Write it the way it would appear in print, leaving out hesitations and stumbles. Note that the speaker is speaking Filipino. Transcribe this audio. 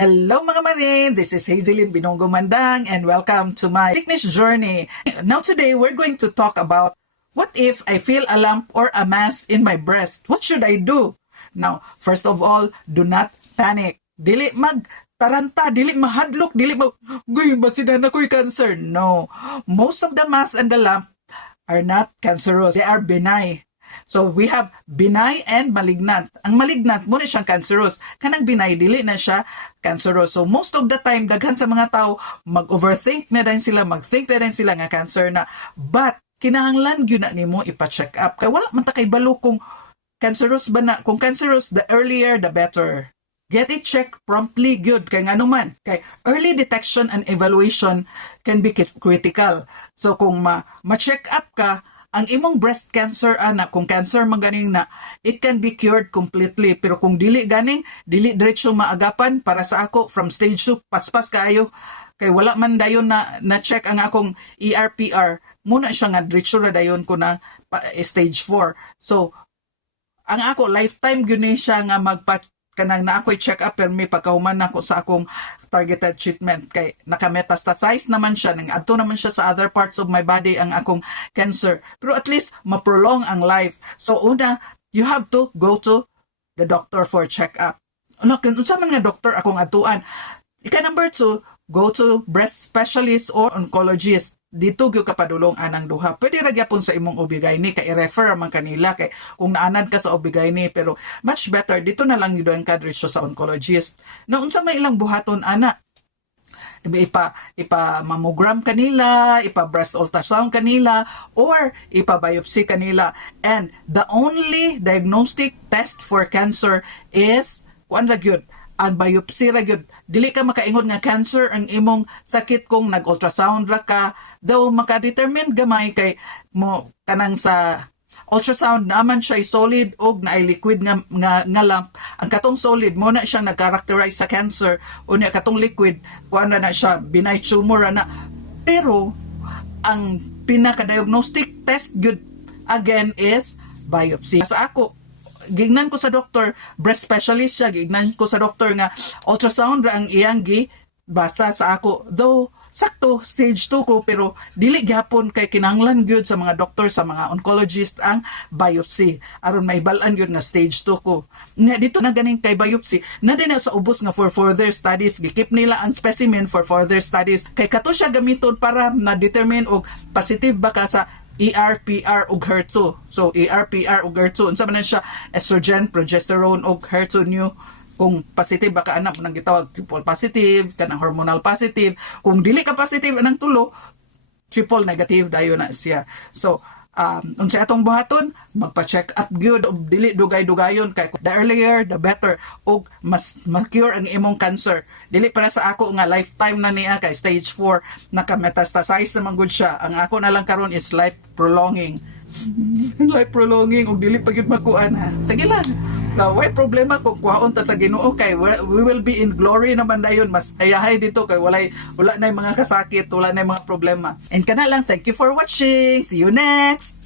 Hello mga marin, this is Hazelyn Binongo Mandang and welcome to my sickness journey. Now today we're going to talk about what if I feel a lump or a mass in my breast? What should I do? Now, first of all, do not panic. Dili taranta, dili mahadlok, dili guy, basidan ako'y cancer. No, most of the mass and the lump are not cancerous. They are benign. So we have benign and malignant. Ang malignant muna siyang cancerous. Kanang benign dili na siya cancerous. So most of the time daghan sa mga tao mag-overthink na din sila, mag-think na din sila nga cancer na. But kinahanglan gyud na nimo ipa-check up. Kay wala man ta kay balo kung cancerous ba na. Kung cancerous, the earlier the better. Get it checked promptly good kay ngano man. Kay early detection and evaluation can be critical. So kung ma-check up ka ang imong breast cancer kung cancer man ganing na, it can be cured completely. Pero kung dili ganing, dili diretso maagapan para sa ako from stage 2 paspas kaayo kay wala man dayon na check ang akong ERPR muna siya nga diretso na dayon ko na stage 4. So ang ako lifetime gyud ni siya nga kanang na ako'y check up pero may pagkahuman na ako sa akong targeted treatment kay naka-metastasize naman siya, nang-adto naman siya sa other parts of my body ang akong cancer. Pero at least ma-prolong ang life. So una, you have to go to the doctor for check-up. Unsa man nga doctor akong atuan? Number 2, go to breast specialist or oncologist. Dito gyud kapadulong anang duha. Pwede ra gyapon sa imong OB-GYN kay i-refer man kanila kay kung naanad ka sa OB-GYN pero much better dito na lang gyud ka diretso sa oncologist. Na unsa may ilang buhaton ana? Ipa mammogram kanila, ipa breast ultrasound kanila, or ipa biopsy kanila. And the only diagnostic test for cancer is kuan ra gyud ang biopsy ra gyud. Dili ka makaingon nga cancer ang imong sakit kung nag-ultrasound ra ka, though maka-determine gamay kay mo kanang sa ultrasound naman siya solid og naay liquid nga lump. Ang katong solid mo na siyang nag-characterize sa cancer, unya katong liquid kuan na siya benign tumor na. Pero ang pinaka-diagnostic test good again is biopsy. Sa ako gignan ko sa doktor, breast specialist siya, gignan ko sa doktor nga ultrasound ra ang iyang basa sa ako. Though sakto stage 2 ko pero dili gyapon kay kinahanglan gyud sa mga doktor, sa mga oncologist ang biopsy aron mahibalan gyud nga stage 2 ko. Nya dito na ganing kay biopsy na din sa ubos nga for further studies, gikip nila ang specimen for further studies kay kato siya gamiton para na determine og positive ba ka sa ERPR ug HER2. So ERPR ug HER2 unsa man siya, estrogen, progesterone ug HER2 new. Kung positive baka anak mo nang gitawag triple positive, kanang hormonal positive. Kung dili ka positive anang tulo, triple negative dayon na siya. So unsa atong buhaton, magpa-check up gyud og dili dugay-dugayon kay the earlier the better og mas ma-cure ang imong cancer. Dili para sa ako nga lifetime na niya kay stage 4 naka-metastasize naman gud siya. Ang ako na lang karon is life prolonging. Life prolonging og dili pa gyud makuan ha. Sige lang. Now, why problema kung kuhaon ta sa Ginoo kay we will be in glory naman dayon, mas ayahay dito kay wala na yung mga kasakit, wala na yung mga problema. And kana lang, thank you for watching. See you next.